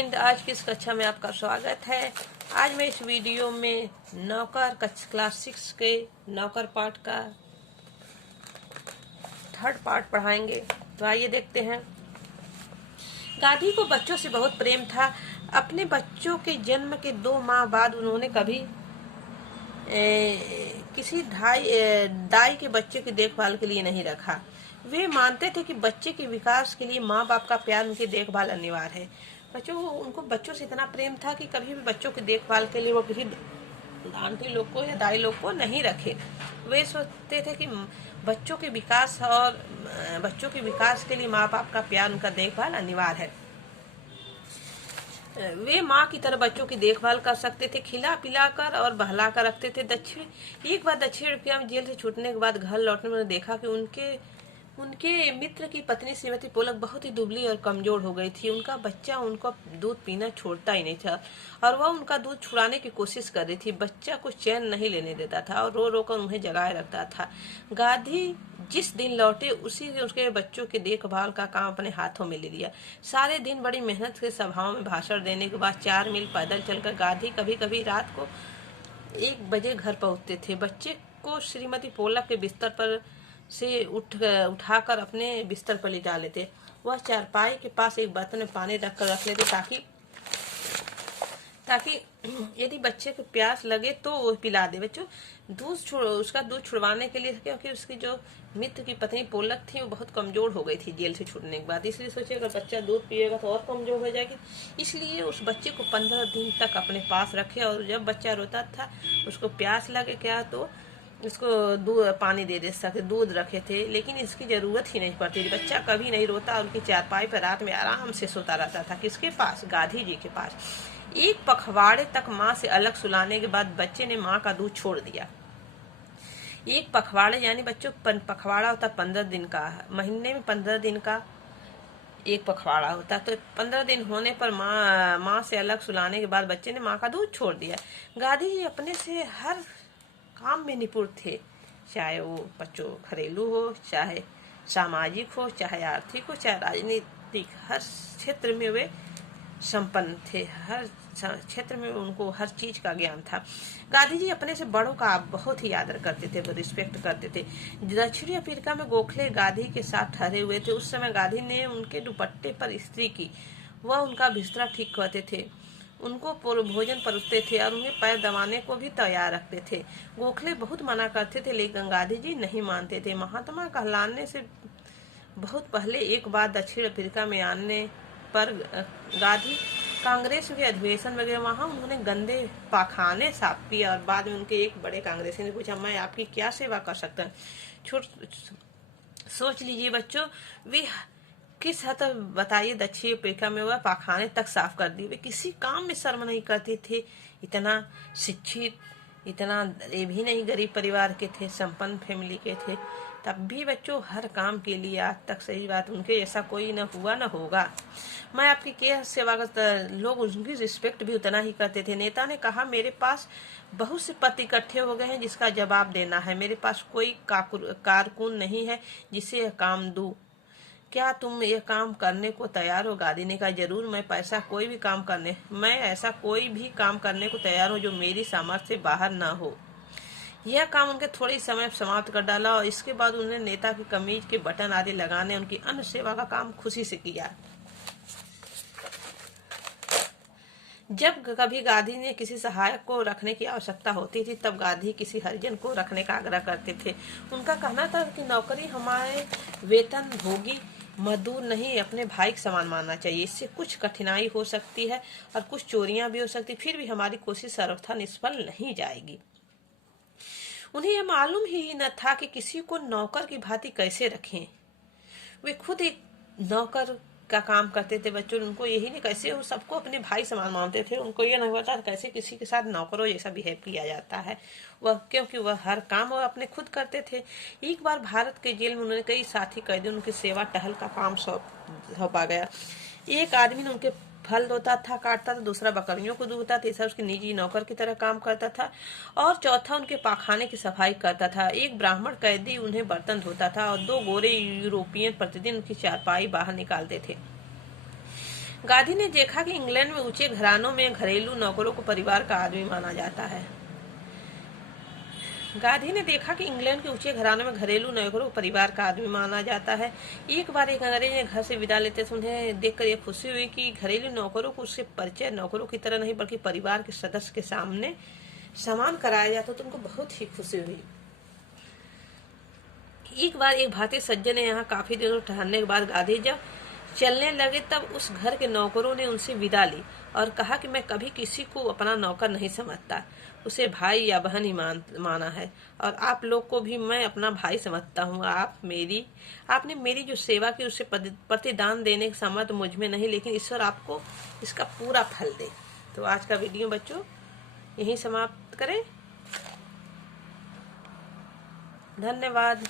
Friend, आज की इस कक्षा में आपका स्वागत है। आज मैं इस वीडियो में नौकर क्लास 6 के नौकर पाठ का थर्ड पार्ट पढ़ाएंगे। तो आइए देखते हैं। गांधी को बच्चों से बहुत प्रेम था। अपने बच्चों के जन्म के 2 माह बाद उन्होंने कभी किसी दाई के बच्चे की देखभाल के लिए नहीं रखा। वे मानते थे कि बच्चे के विकास के लिए माँ बाप का प्यार, उनकी देखभाल अनिवार्य है। उनको बच्चों से इतना प्रेम था कि कभी भी बच्चों की देखभाल के लिए वो किसी आंटी लोग को या दाई लोग को नहीं रखे। वे सोचते थे कि बच्चों के विकास के लिए माँ बाप का प्यार, उनका देखभाल अनिवार्य है। वे माँ की तरह बच्चों की देखभाल कर सकते थे, खिला पिलाकर और बहलाकर रखते थे। एक बार दक्षिण अफ्रीका में जेल से छूटने के बाद घर लौटने में देखा कि उनके मित्र की पत्नी श्रीमती पोलक बहुत ही दुबली और कमजोर हो गई थी। उनका बच्चा उनको दूध पीना छोड़ता ही नहीं था और वह उनका दूध छुड़ाने की कोशिश कर रही थी। बच्चा कुछ चैन नहीं लेने देता था और रो रो कर उन्हें जगाए रखता था। गांधी जिस दिन लौटे उसी दिन उसके बच्चों की देखभाल का काम अपने हाथों में ले लिया। सारे दिन बड़ी मेहनत से सभाओं में भाषण देने के बाद 4 मील पैदल चलकर गांधी कभी कभी रात को 1 बजे घर पहुंचते थे। बच्चे को श्रीमती पोलक के बिस्तर पर से उठाकर अपने बिस्तर पर लिटा लेते। वह चारपाई के पास एक बर्तन में पानी रख लेते ताकि यदि बच्चे को प्यास लगे तो वो पिला दे। बच्चों उसका दूध छुड़वाने के लिए, क्योंकि उसकी जो मित्र की पत्नी पोलक थी वो बहुत कमजोर हो गई थी जेल से छूटने के बाद। इसलिए सोचे अगर बच्चा दूध पिएगा तो और कमजोर हो जाएगी। इसलिए उस बच्चे को 15 दिन तक अपने पास रखे और जब बच्चा रोता था, उसको प्यास लगे क्या तो उसको पानी दे सकते, दूध रखे थे। लेकिन इसकी जरूरत ही नहीं पड़ती थी। बच्चा कभी नहीं रोता और उनकी चारपाई पर रात में आराम से सोता रहता था। किसके पास? गांधी जी के पास। 1 पखवाड़े तक माँ से अलग सुलाने के बाद बच्चे ने माँ का दूध छोड़ दिया। 1 पखवाड़े यानी बच्चों पखवाड़ा होता 15 दिन का, महीने में 15 दिन का 1 पखवाड़ा होता। तो 15 दिन होने पर माँ से अलग सुलाने के बाद बच्चे ने माँ का दूध छोड़ दिया। गांधी जी अपने से हर काम में निपुण थे, चाहे वो बच्चों घरेलू हो, चाहे सामाजिक हो, चाहे आर्थिक हो, चाहे राजनीतिक। हर क्षेत्र में वे संपन्न थे। हर क्षेत्र में उनको हर चीज का ज्ञान था। गांधी जी अपने से बड़ों का बहुत ही आदर करते थे, वो रिस्पेक्ट करते थे। दक्षिण अफ्रीका में गोखले गांधी के साथ ठहरे हुए थे। उस समय गांधी ने उनके दुपट्टे पर इस्त्री की। वह उनका बिस्तरा ठीक करते थे, उनको भोजन परोसते थे और उन्हें पैर दबाने को भी तैयार रखते थे। गोखले बहुत मना करते थे लेकिन गांधी जी नहीं मानते थे। महात्मा कहलाने से बहुत पहले एक बार दक्षिण अफ्रीका में आने पर गांधी कांग्रेस के अधिवेशन वगैरह, वहां उन्होंने गंदे पाखाने साफ किए और बाद में उनके एक बड़े कांग्रेसी ने पूछा, मैं आपकी क्या सेवा कर सकता हूँ? सोच लीजिए बच्चों, वे किस हद तक, बताइए, दक्षिण अफ्रीका में वह पाखाने तक साफ कर दी। वे किसी काम में शर्म नहीं करते थे। इतना शिक्षित, इतना ये भी नहीं गरीब परिवार के थे, संपन्न फैमिली के थे, तब भी बच्चों हर काम के लिए आज तक, सही बात, उनके जैसा कोई न हुआ न होगा। मैं आपकी क्या सेवा करता, लोग उनकी रिस्पेक्ट भी उतना ही करते थे। नेता ने कहा, मेरे पास बहुत से पत्र इकट्ठे हो गए हैं जिसका जवाब देना है। मेरे पास कोई कारकुन नहीं है जिसे यह काम दूं। क्या तुम यह काम करने को तैयार हो? गांधी ने कहा, जरूर। मैं ऐसा कोई भी काम करने को तैयार हूँ जो मेरी सामर्थ्य से बाहर ना हो। यह काम उनके थोड़े समय समाप्त कर डाला और इसके बाद उन्होंने नेता की कमीज के बटन आदि लगाने, उनकी अन्य सेवा का काम खुशी से किया। जब कभी गांधी ने किसी सहायक को रखने की आवश्यकता होती थी तब गांधी किसी हरिजन को रखने का आग्रह करते थे। उनका कहना था कि नौकरी हमारे वेतन भोगी मजदूर नहीं, अपने भाई के समान मानना चाहिए। इससे कुछ कठिनाई हो सकती है और कुछ चोरियां भी हो सकती, फिर भी हमारी कोशिश सर्वथा निष्फल नहीं जाएगी। उन्हें यह मालूम ही न था कि किसी को नौकर की भांति कैसे रखें। वे खुद एक नौकर का काम करते थे। बच्चों, उनको यही नहीं, कैसे वो सबको अपने भाई समान मानते थे। उनको यह नहीं पता कैसे किसी के साथ नौकरों जैसा बिहेव किया जाता है। क्योंकि वह हर काम वो अपने खुद करते थे। एक बार भारत के जेल में उन्होंने कई साथी कैदियों उनकी सेवा टहल का काम सौंपा गया। एक आदमी ने उनके फल धोता था, काटता था, दूसरा बकरियों को दूधता, तीसरा उसके निजी नौकर की तरह काम करता था और चौथा उनके पाखाने की सफाई करता था। एक ब्राह्मण कैदी उन्हें बर्तन धोता था और 2 गोरे यूरोपियन प्रतिदिन उनकी चारपाई बाहर निकालते थे। गांधी ने देखा कि इंग्लैंड में ऊंचे घरानों में घरेलू नौकरों को परिवार का आदमी माना जाता है। गांधी ने देखा कि इंग्लैंड के ऊंचे घरानों में घरेलू नौकरों को परिवार का आदमी माना जाता है। एक बार एक अंग्रेज ने घर से विदा लेते थे, उन्हें देखकर यह खुशी हुई कि घरेलू नौकरों को उससे परिचय नौकरों की तरह नहीं बल्कि परिवार के सदस्य के सामने समान कराया जाता, तो उनको बहुत ही खुशी हुई। एक बार एक भारतीय सज्जन ने यहाँ काफी दिनों ठहरने के बाद गांधी जब चलने लगे तब उस घर के नौकरों ने उनसे विदा ली और कहा कि मैं कभी किसी को अपना नौकर नहीं समझता, उसे भाई या बहन ही माना है, और आप लोग को भी मैं अपना भाई समझता हूँ। आपने मेरी जो सेवा की उससे प्रतिदान देने का सामर्थ्य मुझ में नहीं, लेकिन ईश्वर आपको इसका पूरा फल दे। तो आज का वीडियो बच्चों यहीं समाप्त करें। धन्यवाद।